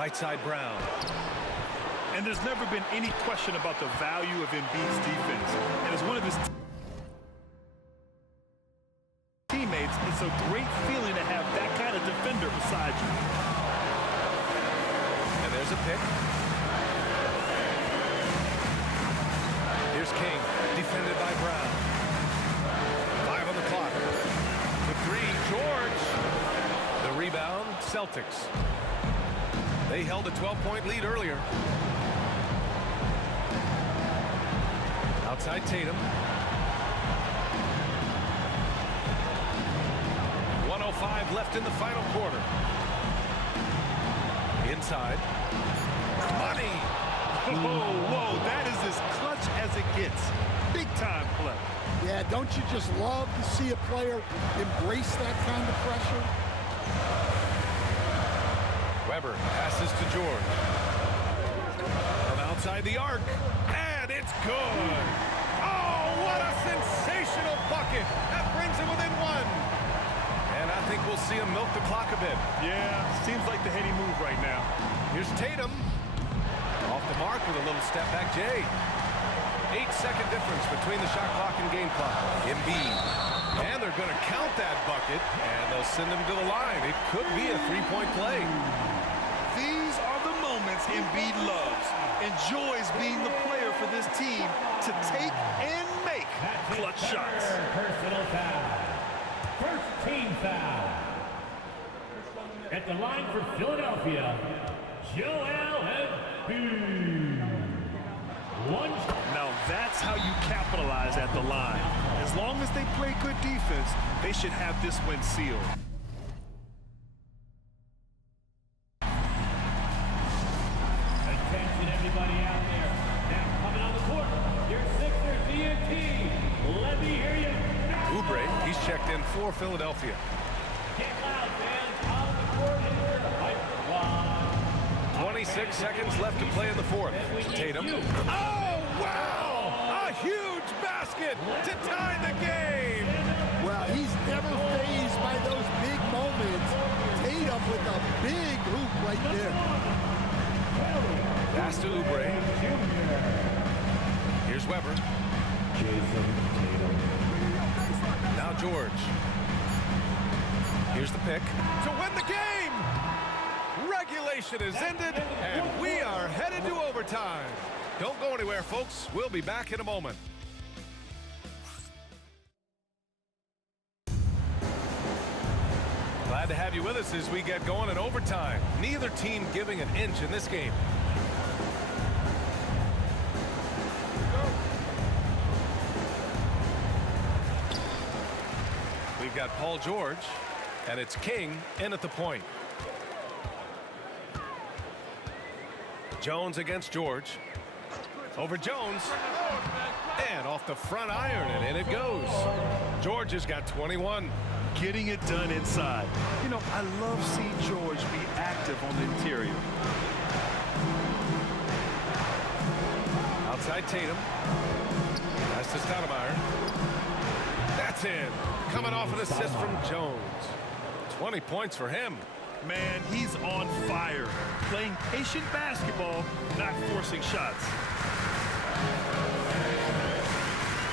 Right side, Brown. And there's never been any question about the value of Embiid's defense. And as one of his teammates, it's a great feeling to have that kind of defender beside you. And there's a pick. Here's King, defended by Brown. 5 on the clock. For 3, George. The rebound, Celtics. They held a 12-point lead earlier. Outside Tatum. 1:05 left in the final quarter. Inside. Money! Whoa, that is as clutch as it gets. Big time play. Yeah, don't you just love to see a player embrace that kind of pressure? Weber passes to George. From outside the arc. And it's good. Oh, what a sensational bucket. That brings him within 1. And I think we'll see him milk the clock a bit. Yeah, seems like the heady move right now. Here's Tatum. Off the mark with a little step back, Jay. 8-second difference between the shot clock and game clock. Embiid. And they're going to count that bucket, and they'll send him to the line. It could be a 3-point play. These are the moments Embiid loves. Enjoys being the player for this team to take and make clutch shots. Personal foul. First team foul. At the line for Philadelphia, Joel Embiid. Now that's how you capitalize at the line. As long as they play good defense, they should have this win sealed. Attention everybody out there. Now coming on the court, your Sixers DNT. Let me hear you. Oubre, he's checked in for Philadelphia. Get loud, fans. On the court is your hype squad. 26 seconds left to play in the fourth. Tatum. Oh, wow! A huge basket to tie the game! Well, he's never fazed by those big moments. Tatum with a big hoop right there. Pass to Oubre. Here's Weber. Now George. Here's the pick. To win the game! Regulation is ended, and we are headed to overtime. Don't go anywhere, folks. We'll be back in a moment. Glad to have you with us as we get going in overtime. Neither team giving an inch in this game. We've got Paul George, and it's King in at the point. Jones against George. Over Jones. And off the front iron, and in it goes. George has got 21. Getting it done inside. You know, I love seeing George be active on the interior. Outside Tatum. Pass to Stoudemire. That's in. Coming off an assist from Jones. 20 points for him. Man, he's on fire. Playing patient basketball, not forcing shots.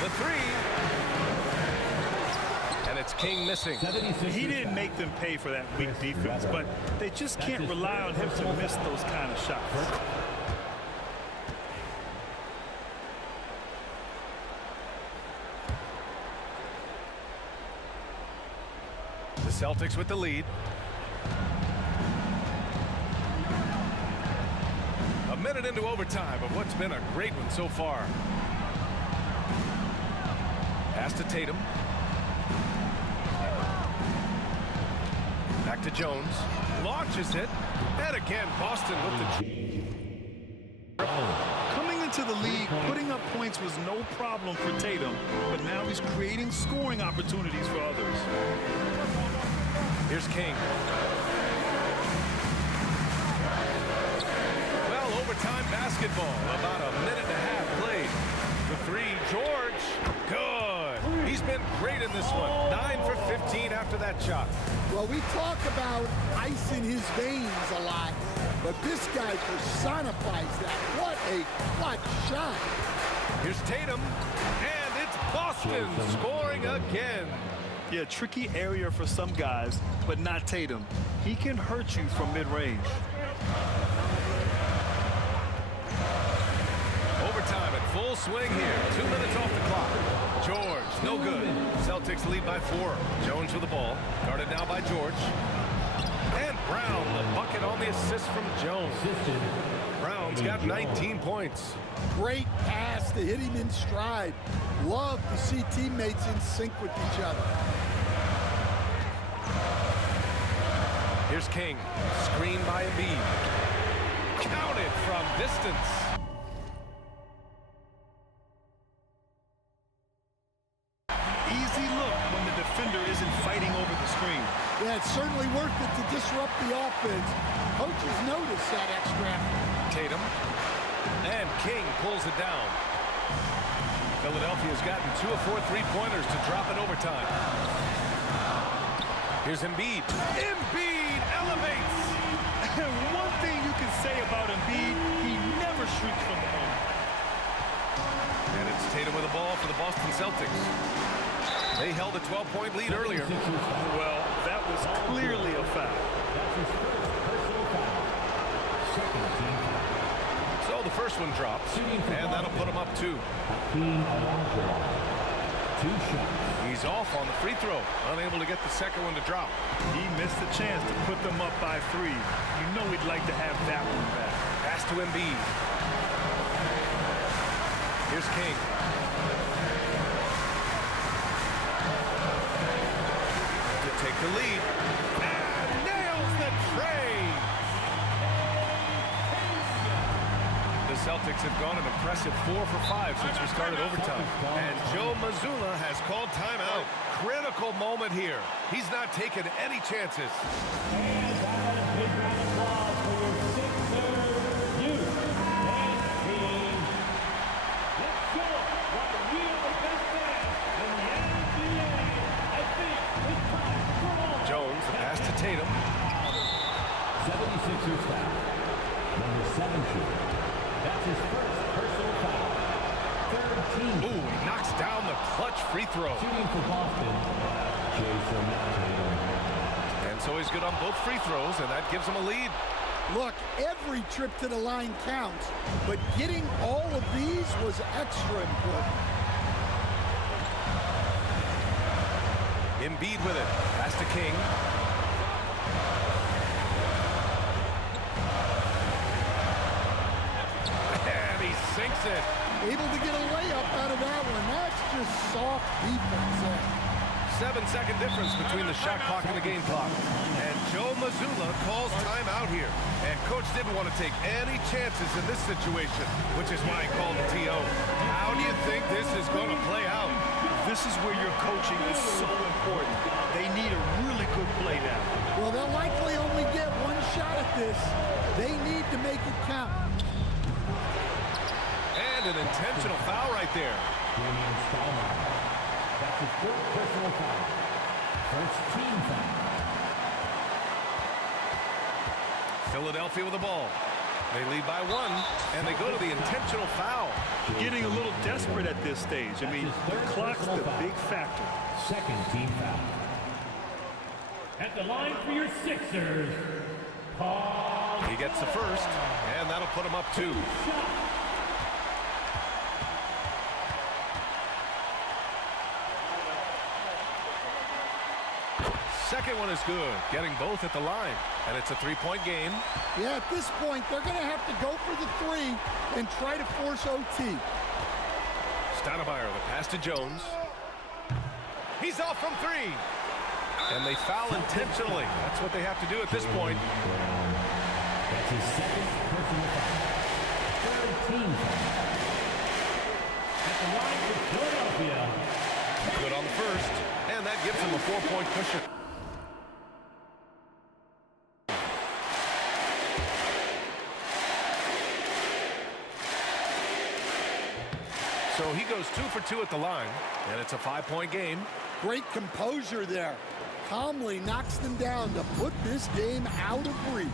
The 3. And it's King missing. He didn't make them pay for that weak defense, but they just can't rely on him to miss those kind of shots. The Celtics with the lead. A minute into overtime of what's been a great one so far. Pass to Tatum. Back to Jones. Launches it. And again, Boston with the... Coming into the league, putting up points was no problem for Tatum, but now he's creating scoring opportunities for others. Here's King. Well, overtime basketball. About a minute and a half played. The 3, George. Good. He's been great in this one. 9 for 15 after that shot. Well, we talk about ice in his veins a lot. but this guy personifies that. What a clutch shot. Here's Tatum, and it's Boston scoring again. Yeah, tricky area for some guys, but not Tatum. He can hurt you from mid-range. Overtime at full swing here. 2 minutes off the clock. George, no good. Celtics lead by 4. Jones with the ball. Guarded now by George. And Brown, the bucket on the assist from Jones. Brown's got 19 points. Great pass to hit him in stride. Love to see teammates in sync with each other. Here's King. Screen by Embiid. Counted from distance. Easy look when the defender isn't fighting over the screen. Yeah, it's certainly worth it to disrupt the offense. Coaches notice that extra effort. Tatum. And King pulls it down. Philadelphia's gotten 2 of 4 3-pointers to drop in overtime. Here's Embiid. Embiid elevates. One thing you can say about Embiid, he never shrinks from the moment. And it's Tatum with the ball for the Boston Celtics. They held a 12-point lead earlier. Well, that was clearly a foul. So the first one drops, and that'll put him up 2. He's off on the free throw, unable to get the second one to drop. He missed the chance to put them up by 3. You know he'd like to have that one back. Pass to Embiid. Here's King. To take the lead. And nails the tray. The Celtics have gone an impressive 4 for 5 since we started overtime. And Joe Mazzulla has called timeout. Critical moment here. He's not taking any chances. And that is a big round of applause for your Sixers youth and team. Let's go. While we are the best fans in the NBA, I think it's time for all. Jones, the pass to Tatum. 76ers foul. Number 17. That's his first personal foul. Third team. Ooh, he knocks down the clutch free throw. Shooting for Boston, Jason Tatum. And so he's good on both free throws, and that gives him a lead. Look, every trip to the line counts, but getting all of these was extra important. Embiid with it. Pass to King. And he sinks it. Able to get a layup out of that one. That's just soft defense there. 7-second difference between the shot clock and the game clock. And Joe Mazzulla calls timeout here. And Coach didn't want to take any chances in this situation, which is why he called the TO. How do you think this is going to play out? This is where your coaching is so important. They need a really good play now. Well, they'll likely only get one shot at this. They need to make it count. And an intentional foul right there. Damian Stoudemire. That's his third personal foul. First team foul. Philadelphia with the ball. They lead by 1, and they go to the intentional foul. Getting a little desperate at this stage. I mean, the clock's the big factor. Second team foul. At the line for your Sixers, Paul. He gets the first, and that'll put him up 2. Second one is good, getting both at the line. And it's a 3-point game. Yeah, at this point, they're going to have to go for the 3 and try to force OT. Stoudemire, the pass to Jones. He's off from 3. And they foul intentionally. That's what they have to do at this point. That's his second personal foul. Third team foul. At the line for Philadelphia. Good on the first, and that gives him a 4-point cushion. So he goes 2 for 2 at the line, and it's a 5-point game. Great composure there. Calmly knocks them down to put this game out of reach.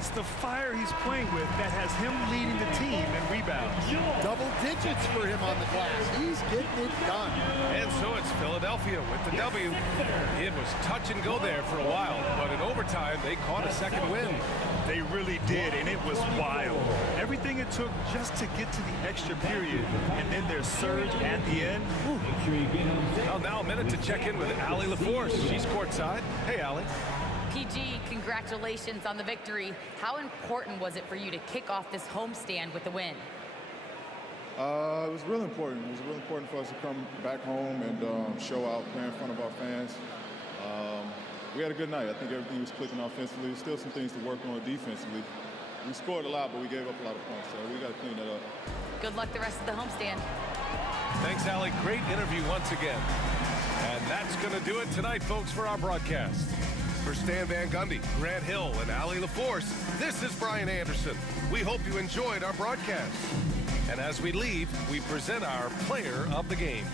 It's the fire he's playing with that has him leading the team in rebounds. Double digits for him on the glass. He's getting it done. And so it's Philadelphia with the W. It was touch and go there for a while, but in overtime, they caught a second win. They really did, and it was wild. Everything it took just to get to the extra period, and then their surge at the end. Well, now a minute to check in with Allie LaForce. She's courtside. Hey, Allie. PG, congratulations on the victory. How important was it for you to kick off this homestand with a win? It was really important. It was really important for us to come back home and show out, play in front of our fans. We had a good night. I think everything was clicking offensively. Still some things to work on defensively. We scored a lot, but we gave up a lot of points, so we got to clean that up. Good luck the rest of the homestand. Thanks, Allie. Great interview once again. And that's going to do it tonight, folks, for our broadcast. For Stan Van Gundy, Grant Hill, and Allie LaForce, this is Brian Anderson. We hope you enjoyed our broadcast. And as we leave, we present our player of the game.